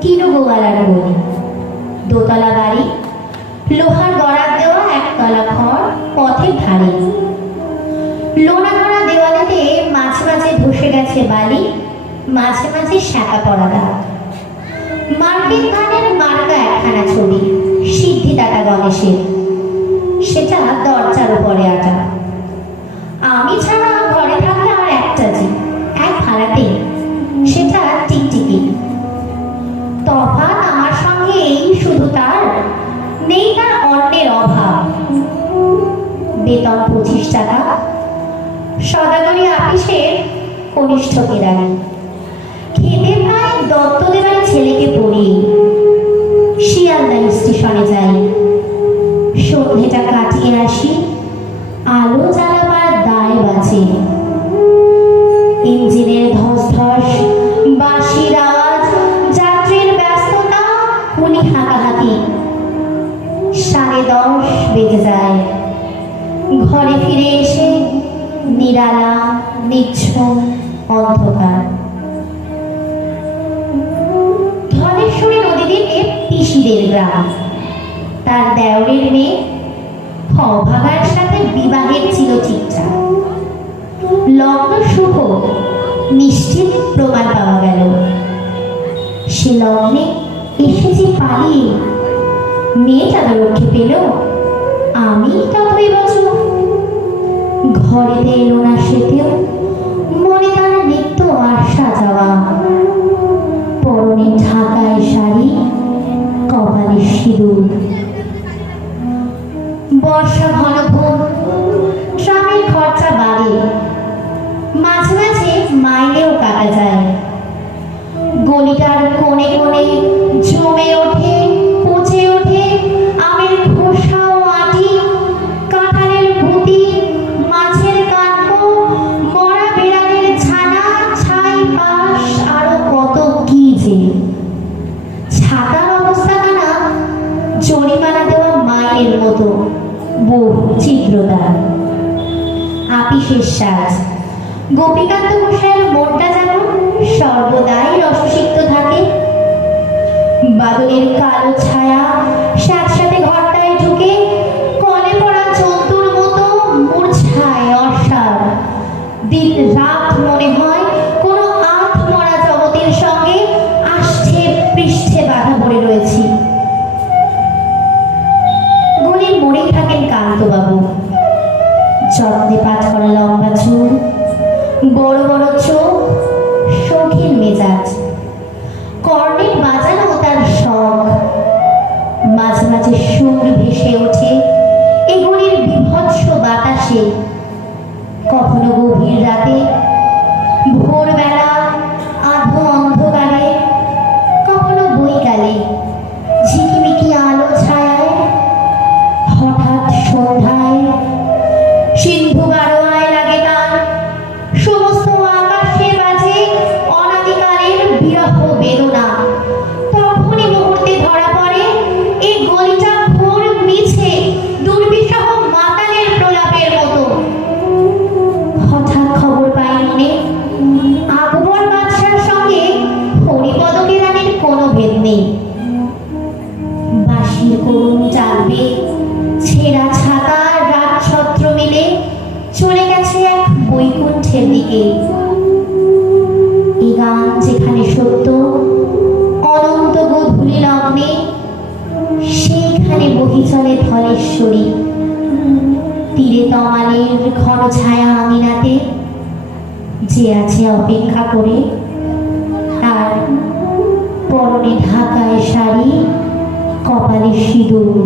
তৃণগোয়ালার বই দোতলা বাড়ি, লোহার গড়ার দেওয়া একতলা ঘর পথের ধারে লোনা ধরা দেওয়ালেতে মাঝে মাঝে ধসে গেছে বালি, মাঝে মাঝে শাখা পড়া দাগ। মার্কিন গানের মার্কা একখানা ছবি সিদ্ধি দাতা গণেশের। সেটা দরজার উপরে আটা আমি ছাড়া বেতন পঁচিশ টাকা সদাগরি আপিসের কনিষ্ঠ কেরানি খেতে প্রায় দত্তদের বাড়ি ছেলেকে পড়ি শিয়ালদা স্টেশনে যাই। সন্ধ্যেটা কাটিয়ে আসি, আলো ঘরে ফিরে এসে নিরালা নিচ্ছম অন্ধকার। ধলেশ্বরী নদী পিসিদের গ্রাম। তার দেওরের মেয়ে সাথে বিবাহের ছিল ঠিকঠাক। লগ্ন শুভ, নিশ্চিত প্রমাণ পাওয়া গেল। সে লগ্নে এসেছে পালিয়ে মেয়েটা রক্ষে পেল আমি ততই বছর ঘরেতে এলো না সেতেও মনে তার নিত্য আশা যাওয়া। পরনে ঢাকায় শাড়ি, কপালে সিঁদুর। বর্ষা ঘন ঘুম ট্রামের খরচা বাড়ে। মাঝে মাঝে মাইনেও কাটা যায়। গলিটার কোণে কোণে ছাতার অবস্থা অবস্থাখানা জরিমানা দেওয়া মায়ের মতো বহু চিত্রদার। আপিসের সাজ। গোপীকান্ত গোসাইয়ের মনটা যেন সর্বদাই রসসিক্ত থাকে। বাদলের কালো ছায়া মেজাজ কর্ণের বাজানো তার শখ। মাঝে মাঝে সুর ভেসে তীরে তমালের ঘন ছায়া আমিনাতে যে আছে অপেক্ষা করে, তার পরনে ঢাকায় শাড়ি, কপালে সিঁদুর।